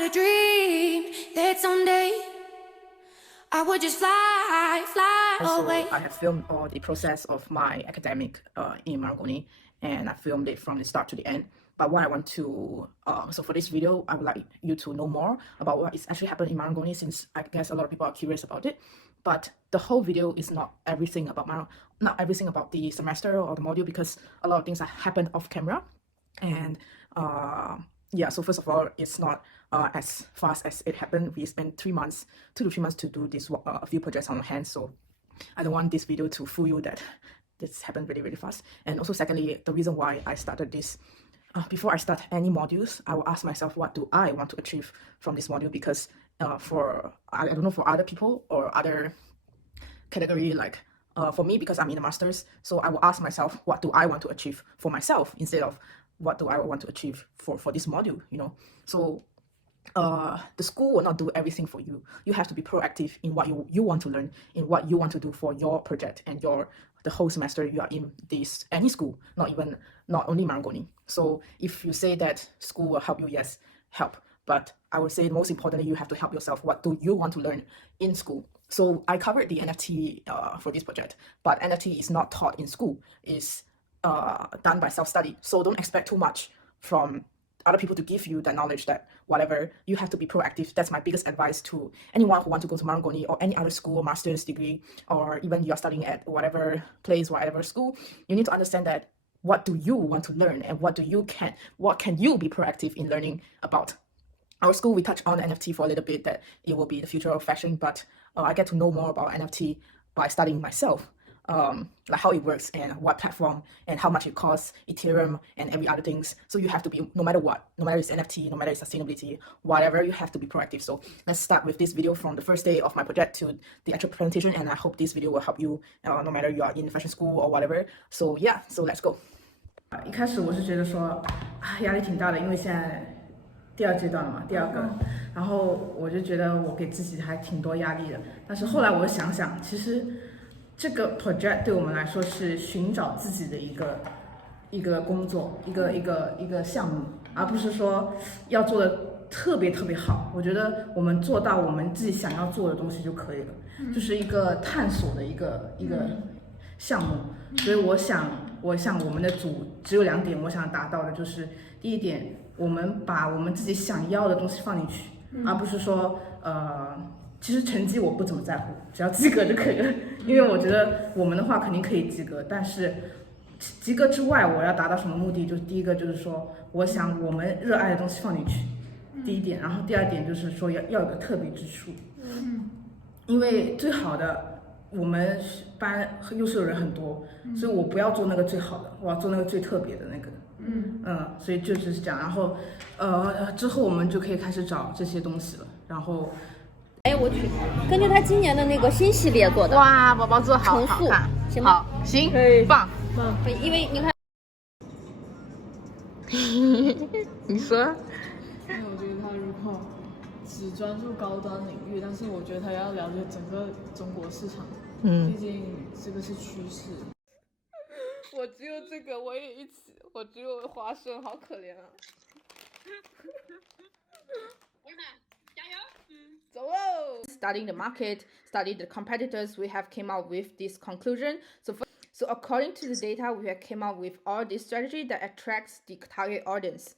had a dream that someday I would just fly away. I have filmed all the process of my academic in Marangoni, and I filmed it from the start to the end. But what I want to, so for this video, I would like you to know more about what is actually happened in Marangoni, since I guess a lot of people are curious about it. But the whole video is not everything about not everything about the semester or the module, because a lot of things that happened off camera. And yeah, so first of all, it's not as fast as it happened. We spent 2 to 3 months to do this a few projects on hand. So I don't want this video to fool you that this happened really, really fast. And also secondly, the reason why I started this, before I start any modules, I will ask myself, what do I want to achieve from this module? Because I don't know, for other people or other category, like for me, because I'm in a master's, so I will ask myself, what do I want to achieve for myself, instead of what do I want to achieve for this module, you know? So the school will not do everything for you. You have to be proactive in what you want to learn, in what you want to do for your project and the whole semester you are in any school, not only Marangoni. So if you say that school will help you, yes, help. But I would say most importantly, you have to help yourself. What do you want to learn in school? So I covered the NFT for this project, but NFT is not taught in school. It's done by self-study. So don't expect too much from other people to give you the knowledge. That whatever, you have to be proactive. That's my biggest advice to anyone who wants to go to Marangoni or any other school, master's degree, or even you're studying at whatever place, whatever school. You need to understand that what do you want to learn, and what can you be proactive in learning about. Our school, we touched on NFT for a little bit, that it will be the future of fashion, but I get to know more about NFT by studying myself. Like how it works and what platform and how much it costs, Ethereum and every other things. So you have to be, no matter what, no matter it's NFT, no matter it's sustainability, whatever, you have to be proactive. So let's start with this video from the first day of my project to the actual presentation, and I hope this video will help you, no matter you are in fashion school or whatever. So yeah, so let's go. 一开始我是觉得说压力挺大的，因为现在第二阶段了嘛，第二个，然后我就觉得我给自己还挺多压力的。但是后来我想想，其实这个 project 对我们来说是寻找自己的一个工作，一个项目，而不是说要做的特别好。我觉得我们做到我们自己想要做的东西就可以了，就是一个探索的一个项目。所以我想我们的组只有2点我想达到的，就是第一点，我们把我们自己想要的东西放进去，而不是说其实成绩我不怎么在乎，只要及格就可以了。因为我觉得我们的话肯定可以及格，但是及格之外我要达到什么目的，就是第一个就是说我想我们热爱的东西放进去，第一点。然后第二点就是说要有个特别之处，因为最好的我们班优秀的人很多，所以我不要做那个最好的，我要做那个最特别的那个。所以就是这样。然后之后我们就可以开始找这些东西了。然后哎，我去，根据他今年的那个新系列做的。哇，宝宝做好重复，行吗？好，行，棒。因为你看，你说。因为我觉得他如果只专注高端领域，但是我觉得他要了解整个中国市场，毕竟这个是趋势。我只有这个，我也一起，我只有花生，好可怜啊。Studying the market, studying the competitors, we have came out with this conclusion. So according to the data, we have came out with all this strategy that attracts the target audience.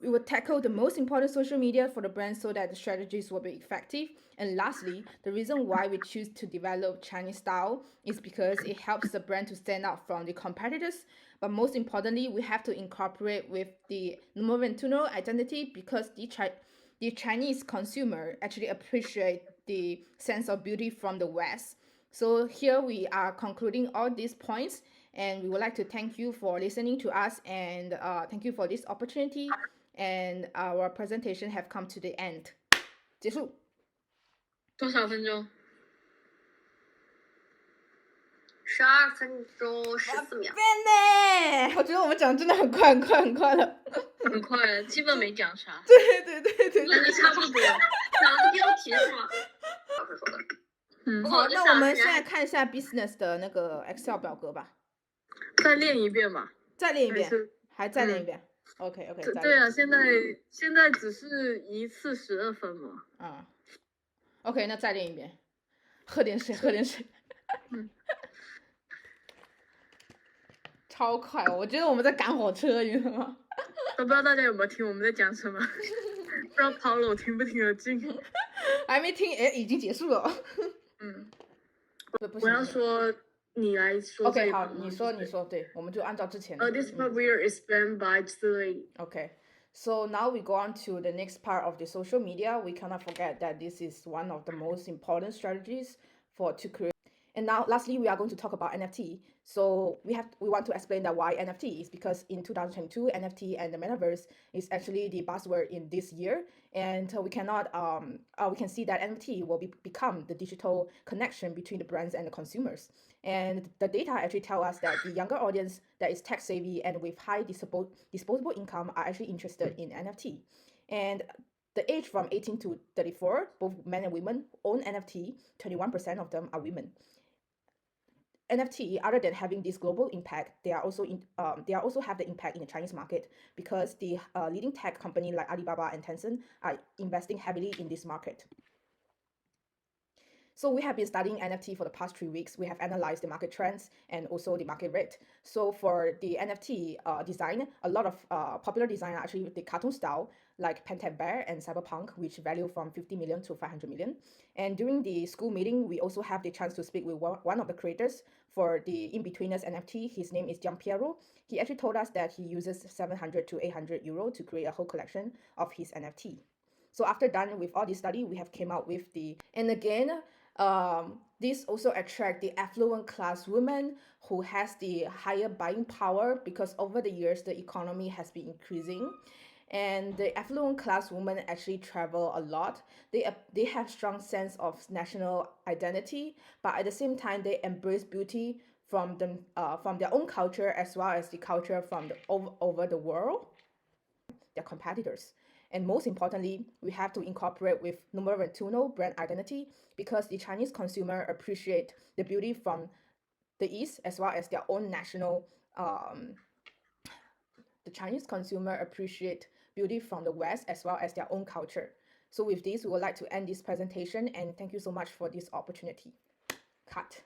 We will tackle the most important social media for the brand so that the strategies will be effective. And lastly, the reason why we choose to develop Chinese style is because it helps the brand to stand out from the competitors. But most importantly, we have to incorporate with the Noventuno identity, because the Chinese consumer actually appreciate the sense of beauty from the West. So here we are concluding all these points, and we would like to thank you for listening to us, and thank you for this opportunity. And our presentation have come to the end. 结束。多少分钟？12分钟14秒。我觉得我们讲真的很快了。很快，基本没讲啥。对。那就差不多。讲个标题是吗？老师说的。好，那我们现在看一下 business 的那个 Excel 表格吧。再练一遍吧。再练一遍，还再练一遍。OK OK，对啊，现在只是一次12分嘛。啊 OK， 那再练一遍，喝点水，喝点水。超快，我觉得我们在赶火车，你知道吗？都不知道大家有没有听我们在讲什么，不知道 Paulo 听不听得进。还没听，哎，已经结束了。我要说，你来说。OK， 好，你说，对，我们就按照之前的。This part where is banned by the. Okay, so now we go on to the next part of the social media. We cannot forget that this is one of the most important strategies to create. And now, lastly, we are going to talk about NFT. So we want to explain that why NFT is because in 2022, NFT and the metaverse is actually the buzzword in this year, and we can see that NFT will become the digital connection between the brands and the consumers. And the data actually tell us that the younger audience that is tech savvy and with high disposable income are actually interested in NFT. And the age from 18 to 34, both men and women own NFT. 21% of them are women. NFT, other than having this global impact, they are also have the impact in the Chinese market because the leading tech company like Alibaba and Tencent are investing heavily in this market. So we have been studying NFT for the past 3 weeks. We have analyzed the market trends and also the market rate. So for the NFT design, a lot of popular design are actually the cartoon style, like Pen Bear and Cyberpunk, which value from 50 million to 500 million. And during the school meeting, we also have the chance to speak with one of the creators for the In-Betweeners NFT. His name is Giampiero. He actually told us that he uses 700 to 800 euro to create a whole collection of his NFT. So after done with all this study, we have came out with and again, this also attract the affluent class women who has the higher buying power because over the years, the economy has been increasing. And the affluent class women actually travel a lot. They have strong sense of national identity, but at the same time, they embrace beauty from their own culture as well as the culture from over the world, their competitors. And most importantly, we have to incorporate with numero uno brand identity because the Chinese consumer appreciate the beauty from the East as well as their own national. The Chinese consumer appreciate beauty from the West as well as their own culture. So with this, we would like to end this presentation and thank you so much for this opportunity. Cut.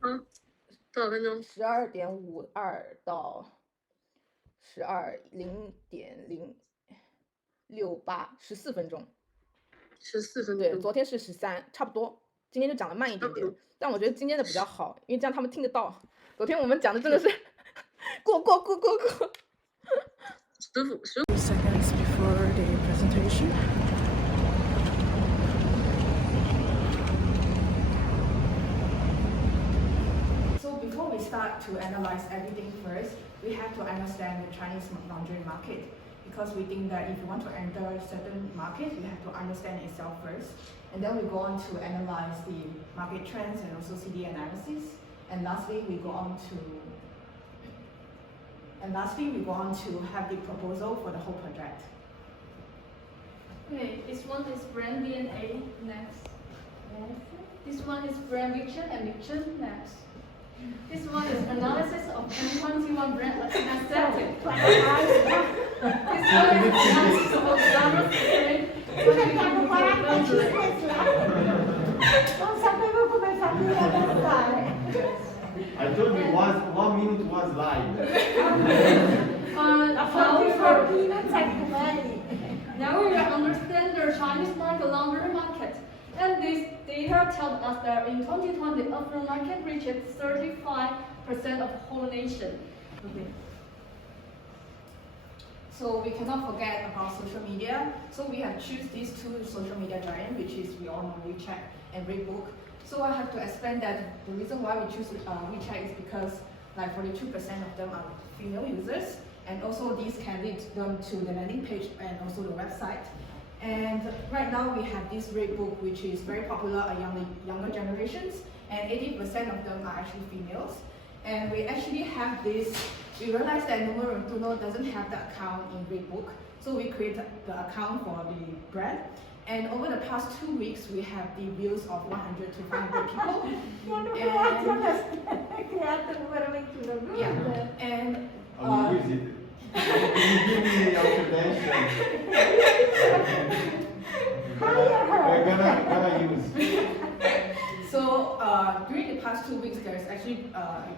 多少分钟12:52到0:68，14分钟。14分钟。对，昨天是13，差不多。今天就讲的慢一点点，但我觉得今天的比较好，因为这样他们听得到。昨天我们讲的真的是过。15 seconds before the presentation. So before we start to analyze everything first, we have to understand the Chinese lingerie market because we think that if you want to enter a certain market, you have to understand itself first. And then we go on to analyze the market trends and also CD analysis. And lastly, we go on to have the proposal for the whole project. Okay, this one is brand DNA next. This one is brand vision and vision next. This one is analysis of 2021 brand aesthetic. This one is analysis of genre trend. Non sapevo come farmi adattare. I told you 1 minute was live. Now we will understand the Chinese market, laundry market. And this data tells us that in 2020, the offline market reached 35% of the whole nation. Okay. So we cannot forget about social media. So we have choose these two social media giants, which is we all know WeChat and Redbook. So I have to explain that the reason why we choose WeChat is because like 42% of them are female users, and also these can lead them to the landing page and also the website. And right now we have this Redbook, which is very popular among younger generations, and 80% of them are actually females. And we actually have this. We realized that numero uno doesn't have the account in Redbook, so we created the account for the brand. And over the past 2 weeks, we have the views of 100 to 500 people. creato numero 21 yeah, and You give me your credentials. We're gonna use. So during the past 2 weeks, there's actually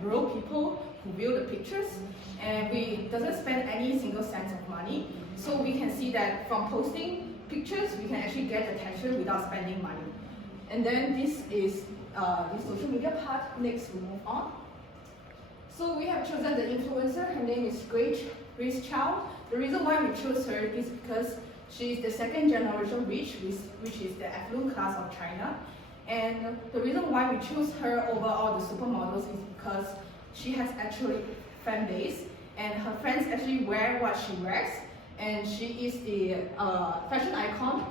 real people who view the pictures, and we doesn't spend any single cent of money. So we can see that from posting pictures, we can actually get attention without spending money. And then this is the social media part. Next, we move on. So we have chosen the influencer. Her name is Grace Chow. The reason why we chose her is because she is the second generation rich, which is the affluent class of China. And the reason why we choose her over all the supermodels is because she has actually fan base, and her friends actually wear what she wears, and she is the fashion icon.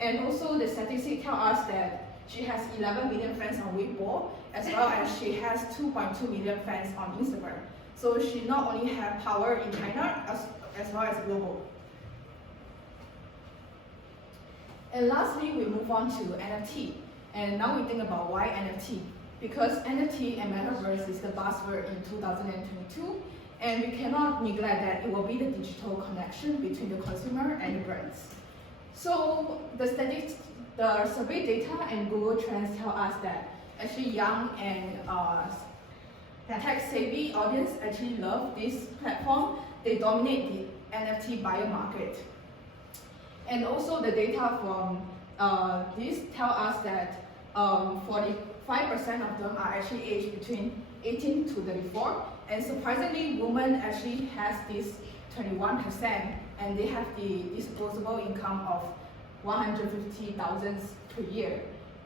And also the statistics tell us that she has 11 million fans on Weibo, as well as she has 2.2 million fans on Instagram. So she not only has power in China, as well as global. And lastly, we move on to NFT. And now we think about why NFT. Because NFT and Metaverse is the buzzword in 2022, and we cannot neglect that it will be the digital connection between the consumer and the brands. So the survey data and Google Trends tell us that actually young and tech-savvy audience actually love this platform. They dominate the NFT buyer market. And also the data from this tell us that 45% of them are actually aged between 18 to 34, and surprisingly, women actually has this 21%, and they have the disposable income of 150,000 per year.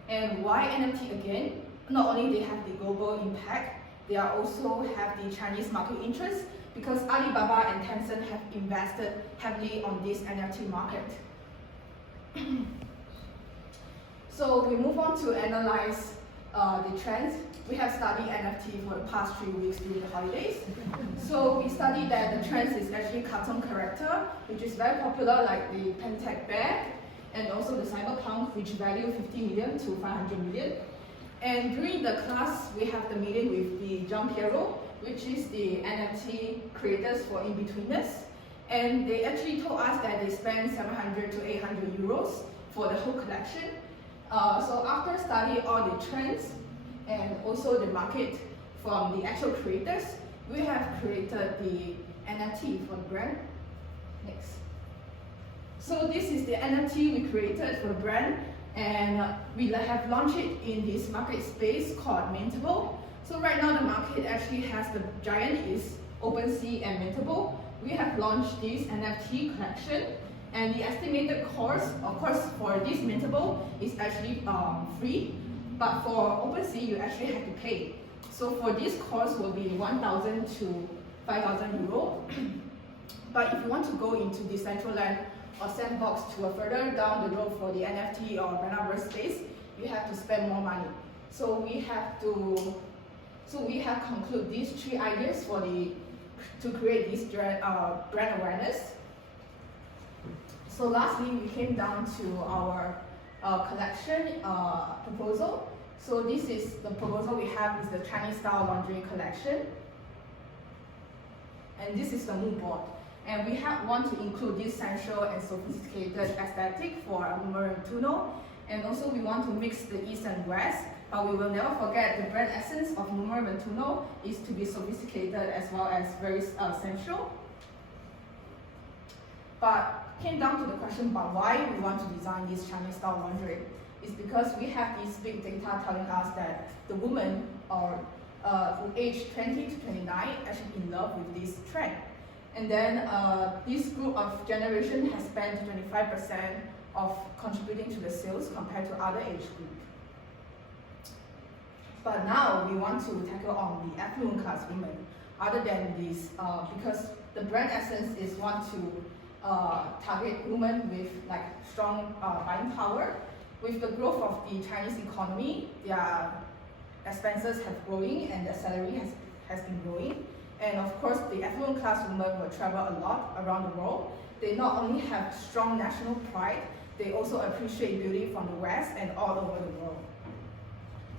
And why NFT again? Not only they have the global impact, they are also have the Chinese market interest, because Alibaba and Tencent have invested heavily on this NFT market. So we move on to analyze the trends. We have studied NFT for the past 3 weeks during the holidays. So we studied that the trends is actually cartoon character, which is very popular, like the Pentec Bear, and also the Cyberpunk, which value 50 million to 500 million. And during the class, we have the meeting with the Jump Hero, which is the NFT creators for in-betweeners. And they actually told us that they spend 700 to 800 euros for the whole collection. So after studying all the trends and also the market from the actual creators, we have created the NFT for the brand. Next. So this is the NFT we created for the brand, and we have launched it in this market space called Mintable. So right now the market actually has the giant is OpenSea and Mintable. We have launched this NFT collection, and the estimated cost, of course, for this Mintable is actually free, but for OpenSea you actually have to pay. So for this cost will be 1,000 to 5,000 euro. But if you want to go into Decentraland or Sandbox to a further down the road for the NFT or Metaverse space, you have to spend more money. So we have concluded these 3 ideas to create this brand awareness. So lastly, we came down to our collection proposal. So this is the proposal we have, is the Chinese style laundry collection. And this is the mood board. And we want to include this sensual and sophisticated aesthetic for Tuno. And also we want to mix the East and West, but we will never forget the brand essence of Tuno is to be sophisticated as well as very sensual. But came down to the question about why we want to design this Chinese style lingerie. It's because we have this big data telling us that the women are who age 20 to 29 actually in love with this trend. And then this group of generation has spent 25% of contributing to the sales compared to other age group. But now we want to tackle on the affluent class women. Other than this, because the brand essence is want to target women with like strong buying power. With the growth of the Chinese economy, their expenses have growing and their salary has been growing. And of course, the affluent class women will travel a lot around the world. They not only have strong national pride, they also appreciate beauty from the West and all over the world.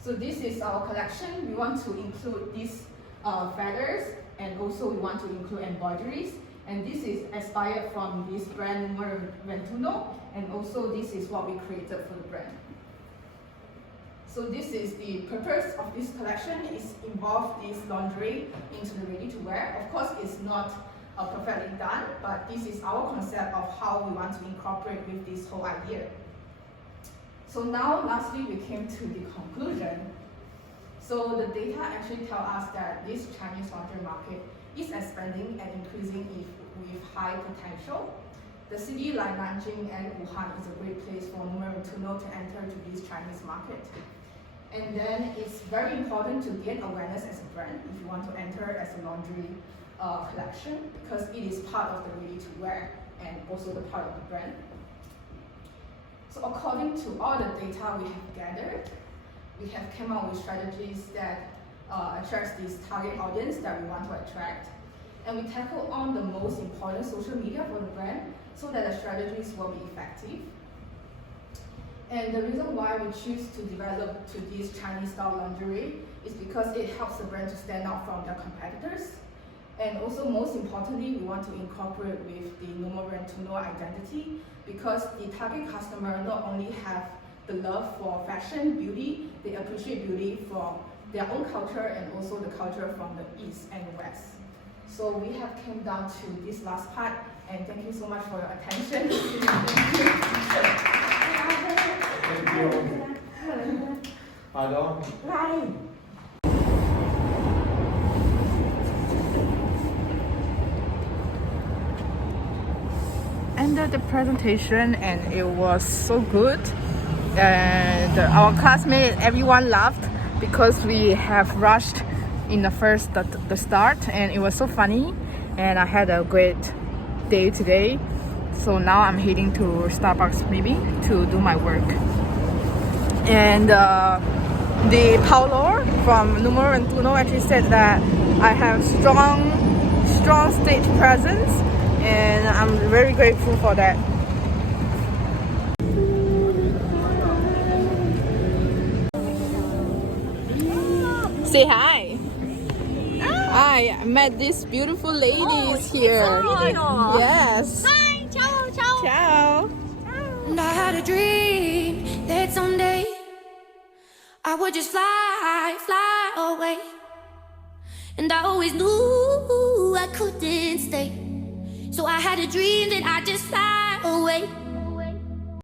So this is our collection. We want to include these feathers, and also we want to include embroideries. And this is inspired from this brand Numero 21, and also this is what we created for the brand. So this is the purpose of this collection, is involve this lingerie into the ready-to-wear. Of course, it's not perfectly done, but this is our concept of how we want to incorporate with this whole idea. So now, lastly, we came to the conclusion. So the data actually tell us that this Chinese lingerie market is expanding and increasing with high potential. The city like Nanjing and Wuhan is a great place for Numero 21 to enter to this Chinese market. And then it's very important to gain awareness as a brand if you want to enter as a lingerie collection, because it is part of the ready-to-wear and also the part of the brand. So according to all the data we have gathered, we have come up with strategies that attract this target audience that we want to attract. And we tackle on the most important social media for the brand so that the strategies will be effective. And the reason why we choose to develop to this Chinese style lingerie is because it helps the brand to stand out from their competitors. And also, most importantly, we want to incorporate with the Numero 21 identity, because the target customer not only have the love for fashion, beauty, they appreciate beauty from their own culture and also the culture from the East and West. So we have come down to this last part, and thank you so much for your attention. Thank you. Pardon? Ended the presentation and it was so good, and our classmates, everyone laughed because we have rushed in the start, and it was so funny, and I had a great day today. So now I'm heading to Starbucks maybe to do my work. And the Paulo from Numero 21 actually said that I have strong stage presence, and I'm very grateful for that. Say hi. I met these beautiful ladies here. Yes. Hi, ciao, ciao. Ciao. And I had a dream that someday I would just fly away. And I always knew I couldn't stay. So I had a dream that I'd just fly away.